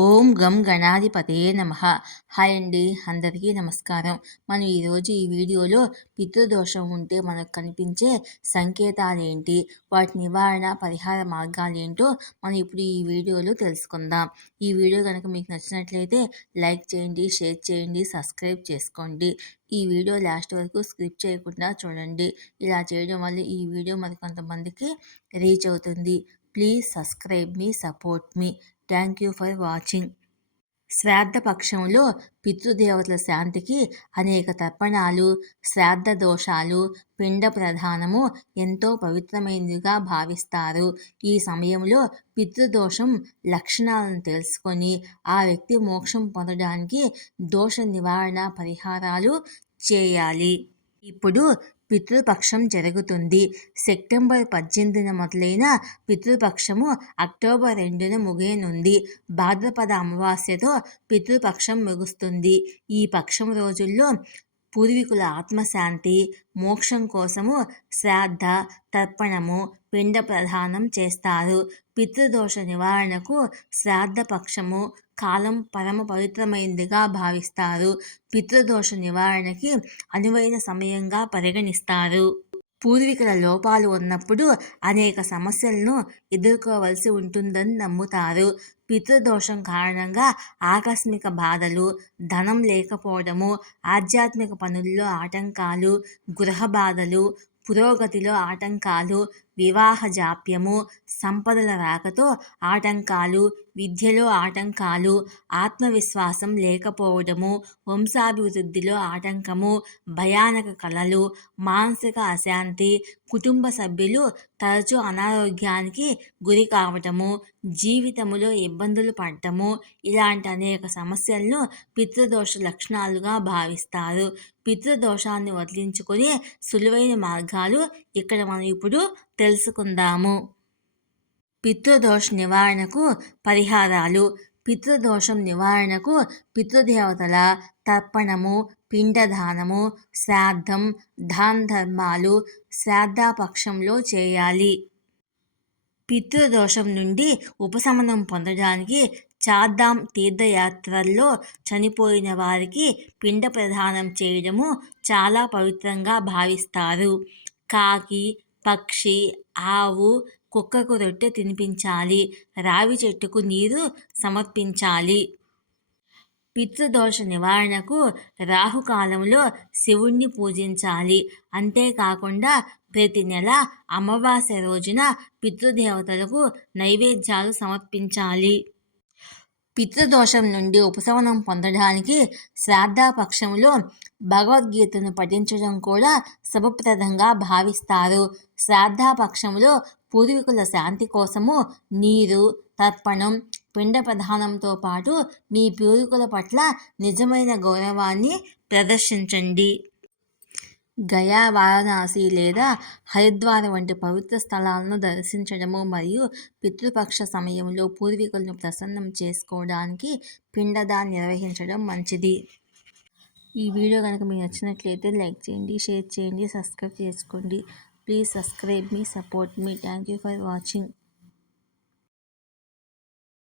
ఓం గం గణాధిపతయే నమ. హాయ్ అండి అందరికీ నమస్కారం. మనం ఈరోజు ఈ వీడియోలో పితృదోషం ఉంటే మనకు కనిపించే సంకేతాలు ఏంటి వాటి నివారణ పరిహార మార్గాలు ఏంటో మనం ఇప్పుడు ఈ వీడియోలో తెలుసుకుందాం. ఈ వీడియో కనుక మీకు నచ్చినట్లయితే లైక్ చేయండి షేర్ చేయండి సబ్స్క్రైబ్ చేసుకోండి. ఈ వీడియో లాస్ట్ వరకు స్క్రిప్ట్ చేయకుండా చూడండి. ఇలా చేయడం వల్ల ఈ వీడియో మరి కొంతమందికి రీచ్ అవుతుంది. Please subscribe me support me. Thank you for watching. శ్రాద్ధ పక్షంలో పితృదేవతల శాంతికి అనేక తర్పణాలు శ్రాద్ధ దోషాలు పిండ ప్రధానము ఎంతో పవిత్రమైనదిగా భావిస్తారు. ఈ సమయంలో పితృదోషం లక్షణాలను తెలుసుకొని ఆ వ్యక్తి మోక్షం పొందడానికి దోష నివారణ పరిహారాలు చేయాలి. ఇప్పుడు పితృపక్షం జరుగుతుంది. సెప్టెంబర్ పద్దెనిమిదిన మొదలైన పితృపక్షము అక్టోబర్ రెండున ముగియనుంది. భాద్రపద అమావాస్యతో పితృపక్షం ముగుస్తుంది. ఈ పక్షం రోజుల్లో పూర్వీకుల ఆత్మశాంతి మోక్షం కోసము శ్రాద్ధ తర్పణము పిండ ప్రధానం చేస్తారు. పితృదోష నివారణకు శ్రాద్ధ పక్షము కాలం పరమ పవిత్రమైందిగా భావిస్తారు. పితృదోష నివారణకి అనువైన సమయంగా పరిగణిస్తారు. పూర్వీకుల లోపాలు ఉన్నప్పుడు అనేక సమస్యలను ఎదుర్కోవలసి ఉంటుందని నమ్ముతారు. పితృదోషం కారణంగా ఆకస్మిక బాధలు ధనం లేకపోవడము ఆధ్యాత్మిక పనుల్లో ఆటంకాలు గృహ బాధలు పురోగతిలో ఆటంకాలు వివాహ జాప్యము సంపదల రాకతో ఆటంకాలు విద్యలో ఆటంకాలు ఆత్మవిశ్వాసం లేకపోవడము వంశాభివృద్ధిలో ఆటంకము భయానక కళలు మానసిక అశాంతి కుటుంబ సభ్యులు తరచూ అనారోగ్యానికి గురి కావటము జీవితములో ఇబ్బందులు పడటము ఇలాంటి అనేక సమస్యలను పితృదోష లక్షణాలుగా భావిస్తారు. పితృదోషాన్ని వదిలించుకునే సులువైన మార్గాలు ఇక్కడ మనం ఇప్పుడు తెలుసుకుందాము. పితృదోష నివారణకు పరిహారాలు. పితృదోషం నివారణకు పితృదేవతల తర్పణము పిండదానము శ్రాద్ధం దాన ధర్మాలు శ్రాద్ధాపక్షంలో చేయాలి. పితృదోషం నుండి ఉపశమనం పొందడానికి చార్ధాం తీర్థయాత్రల్లో చనిపోయిన వారికి పిండ ప్రదానం చేయడము చాలా పవిత్రంగా భావిస్తారు. కాకి పక్షి ఆవు కుక్కకు రొట్టె తినిపించాలి. రావి చెట్టుకు నీరు సమర్పించాలి. పితృదోష నివారణకు రాహుకాలంలో శివుణ్ణి పూజించాలి. అంతేకాకుండా ప్రతి నెల అమావాస్య రోజున పితృదేవతలకు నైవేద్యాలు సమర్పించాలి. పితృదోషం నుండి ఉపశమనం పొందడానికి శ్రాద్ధపక్షంలో భగవద్గీతను పఠించడం కూడా శుభప్రదంగా భావిస్తారు. శ్రాద్ధపక్షంలో పూర్వీకుల శాంతి కోసము నీరు తర్పణం పిండ ప్రధానంతో పాటు మీ పూర్వీకుల పట్ల నిజమైన గౌరవాన్ని ప్రదర్శించండి. గయా వారణాసి లేదా హరిద్వార్ వంటి పవిత్ర స్థలాలను దర్శించడము మరియు పితృపక్ష సమయంలో పూర్వీకులను ప్రసన్నం చేసుకోవడానికి పిండదాన్ని నిర్వహించడం మంచిది. ఈ వీడియో కనుక మీకు నచ్చినట్లయితే లైక్ చేయండి షేర్ చేయండి సబ్స్క్రైబ్ చేసుకోండి. Please subscribe me support me. Thank you for watching.